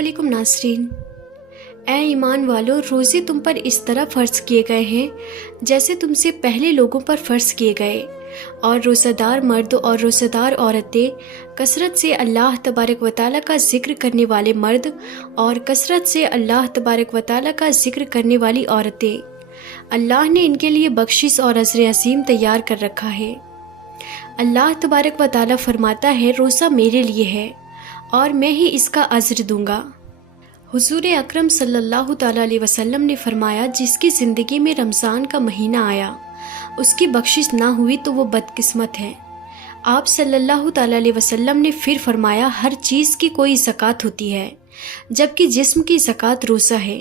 अस्सलामुअलैकुम नाज़रीन। ए ईमान वालों, रोज़े तुम पर इस तरह फ़र्ज़ किए गए हैं जैसे तुमसे पहले लोगों पर फ़र्ज़ किए गए, और रोज़ेदार मर्द और रोज़ेदार औरतें कसरत से अल्लाह तबारक व तआला का ज़िक्र करने वाले मर्द और कसरत से अल्लाह तबारक व तआला का ज़िक्र करने वाली औरतें। अल्लाह ने इनके लिए बख्शिश और अज़्र अज़ीम तैयार कर रखा है। अल्लाह तबारक व तआला फरमाता है, रोज़ा मेरे लिए है और मैं ही इसका अज़्र दूंगा। हुज़ूर अकरम सल्लल्लाहु तआला अलैहि वसल्लम ने फरमाया, जिसकी ज़िंदगी में रमज़ान का महीना आया उसकी बख्शिश ना हुई तो वो बदकिस्मत है। आप सल्लल्लाहु तआला अलैहि वसल्लम ने फिर फरमाया, हर चीज़ की कोई ज़कात होती है जबकि जिस्म की ज़कात रोज़ा है।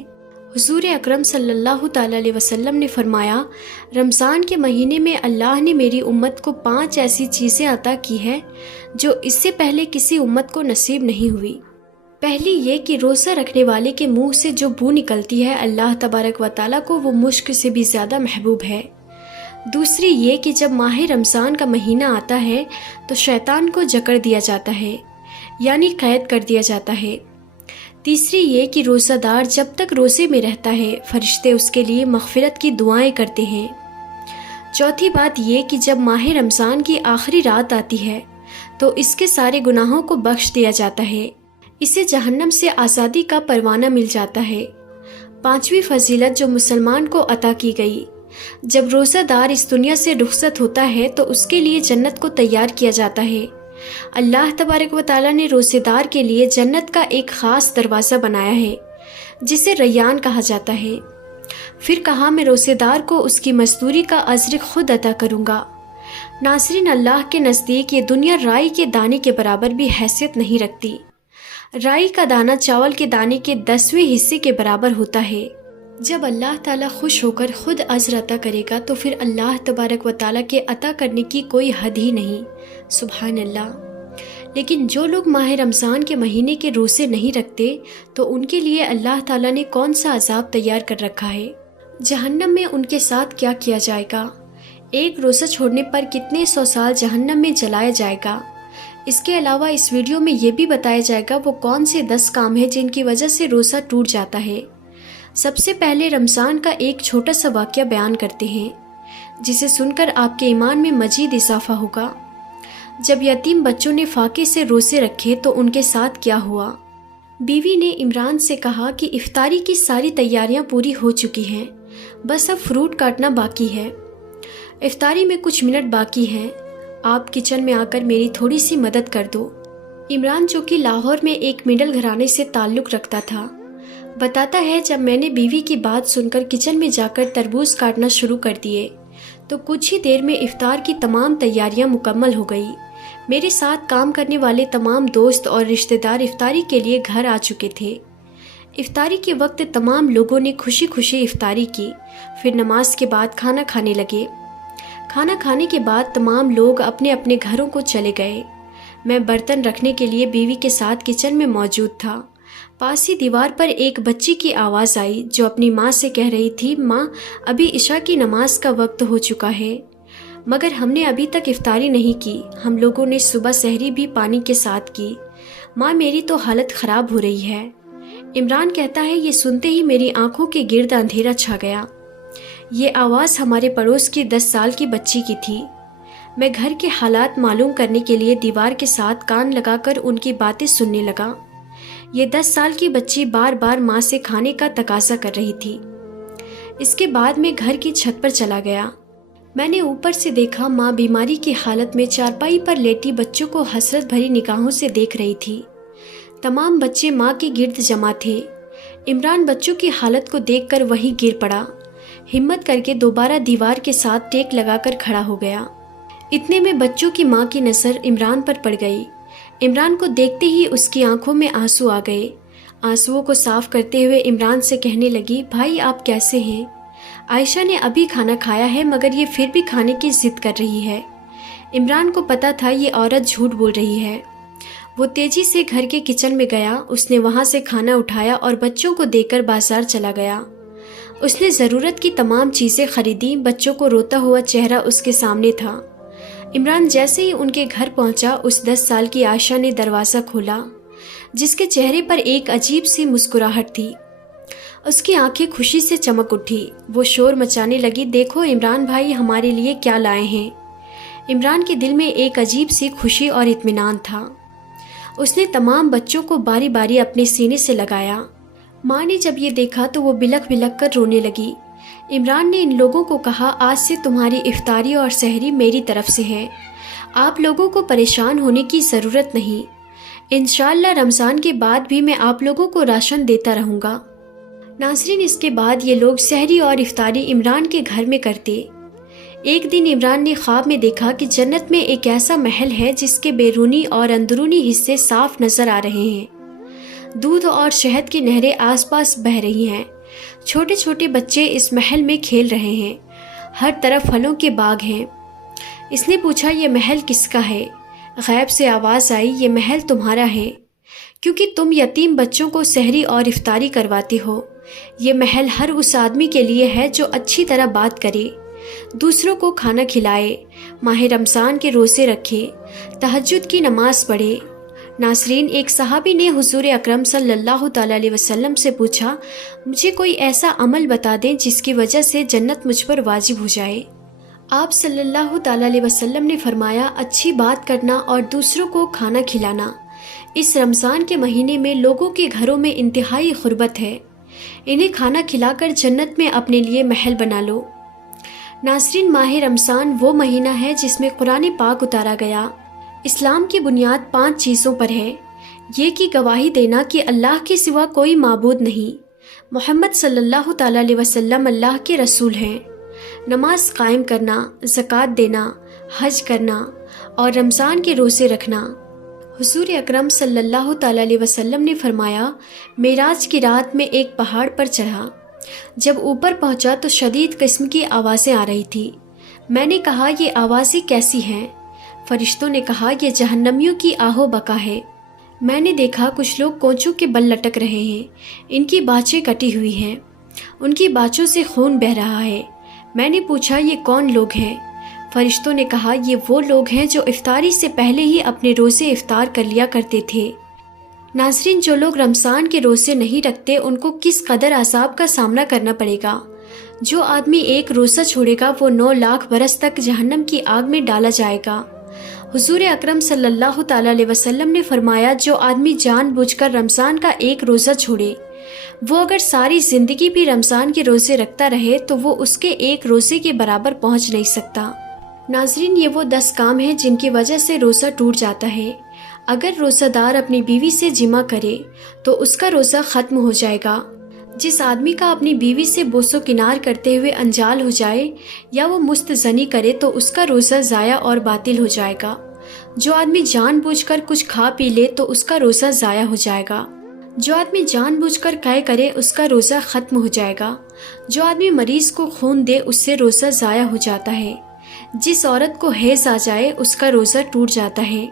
हुज़ूर अकरम सल्लल्लाहु तआला अलैहि वसल्लम ने फरमाया, रमज़ान के महीने में अल्लाह ने मेरी उम्मत को 5 ऐसी चीज़ें अता की है जो इससे पहले किसी उम्मत को नसीब नहीं हुई। पहली ये कि रोज़ा रखने वाले के मुंह से जो बू निकलती है अल्लाह तबारक व तआला को वो मुश्क से भी ज़्यादा महबूब है। दूसरी ये कि जब माह रमज़ान का महीना आता है तो शैतान को जकड़ दिया जाता है, यानी कैद कर दिया जाता है। तीसरी ये कि रोज़ादार जब तक रोज़े में रहता है फरिश्ते उसके लिए मग़फ़िरत की दुआएं करते हैं। चौथी बात ये कि जब माह रमज़ान की आखिरी रात आती है तो इसके सारे गुनाहों को बख्श दिया जाता है, इसे जहन्नम से आज़ादी का परवाना मिल जाता है। पांचवी फजीलत जो मुसलमान को अता की गई, जब रोज़ादार इस दुनिया से रुखसत होता है तो उसके लिए जन्नत को तैयार किया जाता है। अल्लाह तबारक व तआला ने रोज़ेदार के लिए जन्नत का एक ख़ास दरवाज़ा बनाया है जिसे रैयान कहा जाता है। फिर कहा, मैं रोज़ेदार को उसकी मज़दूरी का अज़्र खुद अता करूँगा। नाज़रीन, अल्लाह के नज़दीक ये दुनिया राई के दाने के बराबर भी हैसियत नहीं रखती। राई का दाना चावल के दाने के 10वें हिस्से के बराबर होता है। जब अल्लाह ताला खुश होकर खुद अज़्र अता करेगा तो फिर अल्लाह तबारक व तआला के अता करने की कोई हद ही नहीं। सुभान अल्लाह। लेकिन जो लोग माह रमज़ान के महीने के रोज़े नहीं रखते तो उनके लिए अल्लाह ताला ने कौन सा अज़ाब तैयार कर रखा है। जहन्नम में उनके साथ क्या किया जाएगा, एक रोज़ा छोड़ने पर कितने 100 साल जहन्नम में जलाया जाएगा। इसके अलावा इस वीडियो में ये भी बताया जाएगा वो कौन से 10 काम हैं जिनकी वजह से रोज़ा टूट जाता है। सबसे पहले रमज़ान का एक छोटा सा वाक़या बयान करते हैं जिसे सुनकर आपके ईमान में मजीद इजाफा होगा। जब यतीम बच्चों ने फाके से रोज़े रखे तो उनके साथ क्या हुआ। बीवी ने इमरान से कहा कि इफ्तारी की सारी तैयारियां पूरी हो चुकी हैं, बस अब फ्रूट काटना बाकी है। इफ्तारी में कुछ मिनट बाकी हैं, आप किचन में आकर मेरी थोड़ी सी मदद कर दो। इमरान, जो कि लाहौर में एक मिडल घराने से ताल्लुक़ रखता था, बताता है, जब मैंने बीवी की बात सुनकर किचन में जाकर तरबूज काटना शुरू कर दिए तो कुछ ही देर में इफ्तार की तमाम तैयारियां मुकम्मल हो गई। मेरे साथ काम करने वाले तमाम दोस्त और रिश्तेदार इफ्तारी के लिए घर आ चुके थे। इफ्तारी के वक्त तमाम लोगों ने खुशी खुशी इफ्तारी की, फिर नमाज के बाद खाना खाने लगे। खाना खाने के बाद तमाम लोग अपने अपने घरों को चले गए। मैं बर्तन रखने के लिए बीवी के साथ किचन में मौजूद था। पास ही दीवार पर एक बच्ची की आवाज़ आई जो अपनी माँ से कह रही थी, माँ, अभी इशा की नमाज का वक्त हो चुका है मगर हमने अभी तक इफ्तारी नहीं की। हम लोगों ने सुबह सहरी भी पानी के साथ की। माँ, मेरी तो हालत ख़राब हो रही है। इमरान कहता है, ये सुनते ही मेरी आंखों के गिर्द अंधेरा छा गया। ये आवाज़ हमारे पड़ोस की 10 साल की बच्ची की थी। मैं घर के हालात मालूम करने के लिए दीवार के साथ कान लगाकर उनकी बातें सुनने लगा। ये 10 साल की बच्ची बार बार माँ से खाने का तकाजा कर रही थी। इसके बाद मैं घर की छत पर चला गया। मैंने ऊपर से देखा, माँ बीमारी की हालत में चारपाई पर लेटी बच्चों को हसरत भरी निगाहों से देख रही थी। तमाम बच्चे माँ के गिर्द जमा थे। इमरान बच्चों की हालत को देखकर वहीं गिर पड़ा। हिम्मत करके दोबारा दीवार के साथ टेक लगाकर खड़ा हो गया। इतने में बच्चों की माँ की नज़र इमरान पर पड़ गई। इमरान को देखते ही उसकी आंखों में आंसू आ गए। आंसुओं को साफ करते हुए इमरान से कहने लगी, भाई आप कैसे हैं? आयशा ने अभी खाना खाया है मगर ये फिर भी खाने की जिद कर रही है। इमरान को पता था ये औरत झूठ बोल रही है। वो तेजी से घर के किचन में गया। उसने वहाँ से खाना उठाया और बच्चों को देकर बाजार चला गया। उसने ज़रूरत की तमाम चीज़ें खरीदी। बच्चों को रोता हुआ चेहरा उसके सामने था। इमरान जैसे ही उनके घर पहुंचा, उस 10 साल की आयशा ने दरवाज़ा खोला। جس کے چہرے پر ایک عجیب سی مسکراہٹ تھی۔ اس کی آنکھیں خوشی سے چمک اٹھی۔ وہ شور مچانے لگی، دیکھو عمران بھائی ہمارے لیے کیا لائے ہیں۔ عمران کے دل میں ایک عجیب سی خوشی اور اطمینان تھا۔ اس نے تمام بچوں کو باری باری اپنے سینے سے لگایا۔ ماں نے جب یہ دیکھا تو وہ بلک بلک کر رونے لگی۔ عمران نے ان لوگوں کو کہا، آج سے تمہاری افطاری اور سحری میری طرف سے ہے، آپ لوگوں کو پریشان ہونے کی ضرورت نہیں، انشاءاللہ رمضان کے بعد بھی میں آپ لوگوں کو راشن دیتا رہوں گا۔ ناظرین، اس کے بعد یہ لوگ سحری اور افطاری عمران کے گھر میں کرتے۔ ایک دن عمران نے خواب میں دیکھا کہ جنت میں ایک ایسا محل ہے جس کے بیرونی اور اندرونی حصے صاف نظر آ رہے ہیں۔ دودھ اور شہد کی نہریں آس پاس بہہ رہی ہیں۔ چھوٹے چھوٹے بچے اس محل میں کھیل رہے ہیں۔ ہر طرف پھلوں کے باغ ہیں۔ اس نے پوچھا، یہ محل کس کا ہے؟ غیب سے آواز آئی، یہ محل تمہارا ہے، کیونکہ تم یتیم بچوں کو سحری اور افطاری کرواتے ہو۔ یہ محل ہر اس آدمی کے لیے ہے جو اچھی طرح بات کرے، دوسروں کو کھانا کھلائے، ماہ رمضان کے روزے رکھے، تہجد کی نماز پڑھے۔ ناظرین، ایک صحابی نے حضور اکرم صلی اللہ تعالیٰ علیہ وسلم سے پوچھا، مجھے کوئی ایسا عمل بتا دیں جس کی وجہ سے جنت مجھ پر واجب ہو جائے۔ آپ صلی اللہ تعالیٰ علیہ وسلم نے فرمایا، اچھی بات کرنا اور دوسروں کو کھانا کھلانا۔ اس رمضان کے مہینے میں لوگوں کے گھروں میں انتہائی غربت ہے، انہیں کھانا کھلا کر جنت میں اپنے لیے محل بنا لو۔ ناظرین، ماہ رمضان وہ مہینہ ہے جس میں قرآن پاک اتارا گیا۔ اسلام کی بنیاد 5 چیزوں پر ہے۔ یہ کی گواہی دینا کہ اللہ کے سوا کوئی معبود نہیں، محمد صلی اللہ تعالیٰ علیہ وسلم اللہ کے رسول ہیں، نماز قائم کرنا، زکوٰۃ دینا، حج کرنا اور رمضان کے روزے رکھنا۔ حضور اکرم صلی اللہ تعالیٰ علیہ وسلم نے فرمایا، معراج کی رات میں ایک پہاڑ پر چڑھا، جب اوپر پہنچا تو شدید قسم کی آوازیں آ رہی تھی۔ میں نے کہا، یہ آوازیں کیسی ہیں؟ فرشتوں نے کہا، یہ جہنمیوں کی آہو بکا ہے۔ میں نے دیکھا کچھ لوگ کونچوں کے بل لٹک رہے ہیں، ان کی باچیں کٹی ہوئی ہیں، ان کی باچوں سے خون بہہ رہا ہے۔ میں نے پوچھا، یہ کون لوگ ہیں؟ فرشتوں نے کہا، یہ وہ لوگ ہیں جو افطاری سے پہلے ہی اپنے روزے افطار کر لیا کرتے تھے۔ ناظرین، جو لوگ رمضان کے روزے نہیں رکھتے ان کو کس قدر عذاب کا سامنا کرنا پڑے گا۔ جو آدمی ایک روزہ چھوڑے گا وہ 9 لاکھ برس تک جہنم کی آگ میں ڈالا جائے گا۔ حضور اکرم صلی اللہ تعالیٰ علیہ وسلم نے فرمایا، جو آدمی جان بوجھ کر رمضان کا ایک روزہ چھوڑے، وہ اگر ساری زندگی بھی رمضان کے روزے رکھتا رہے تو وہ اس کے ایک روزے کے برابر پہنچ نہیں سکتا۔ ناظرین، یہ وہ 10 کام ہیں جن کی وجہ سے روزہ ٹوٹ جاتا ہے۔ اگر روزہ دار اپنی بیوی سے جمع کرے تو اس کا روزہ ختم ہو جائے گا۔ جس آدمی کا اپنی بیوی سے بوس و کنار کرتے ہوئے انجال ہو جائے یا وہ مستزنی کرے تو اس کا روزہ ضائع اور باطل ہو جائے گا۔ جو آدمی جان بوجھ کر کچھ کھا پی لے تو اس کا روزہ ضائع ہو جائے گا۔ جو آدمی جان بوجھ کر قے کرے اس کا روزہ ختم ہو جائے گا۔ جو آدمی مریض کو خون دے اس سے روزہ ضائع ہو جاتا ہے۔ جس عورت کو حیض آ جائے اس کا روزہ ٹوٹ جاتا ہے۔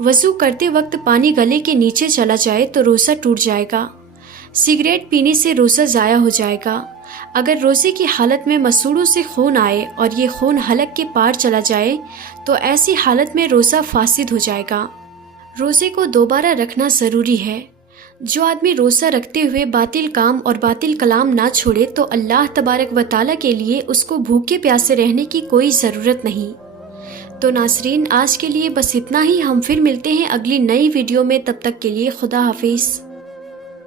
وضو کرتے وقت پانی گلے کے نیچے چلا جائے تو روزہ ٹوٹ جائے گا۔ سگریٹ پینے سے روزہ ضائع ہو جائے گا۔ اگر روزے کی حالت میں مسوڑوں سے خون آئے اور یہ خون حلق کے پار چلا جائے تو ایسی حالت میں روزہ فاسد ہو جائے گا۔ روزے کو دوبارہ رکھنا ضروری ہے۔ جو آدمی روزہ رکھتے ہوئے باطل کام اور باطل کلام نہ چھوڑے تو اللہ تبارک و تعالیٰ کے لیے اس کو بھوکے پیاسے رہنے کی کوئی ضرورت نہیں۔ تو ناظرین، آج کے لیے بس اتنا ہی۔ ہم پھر ملتے ہیں اگلی نئی ویڈیو میں، تب تک کے لیے خدا حافظ۔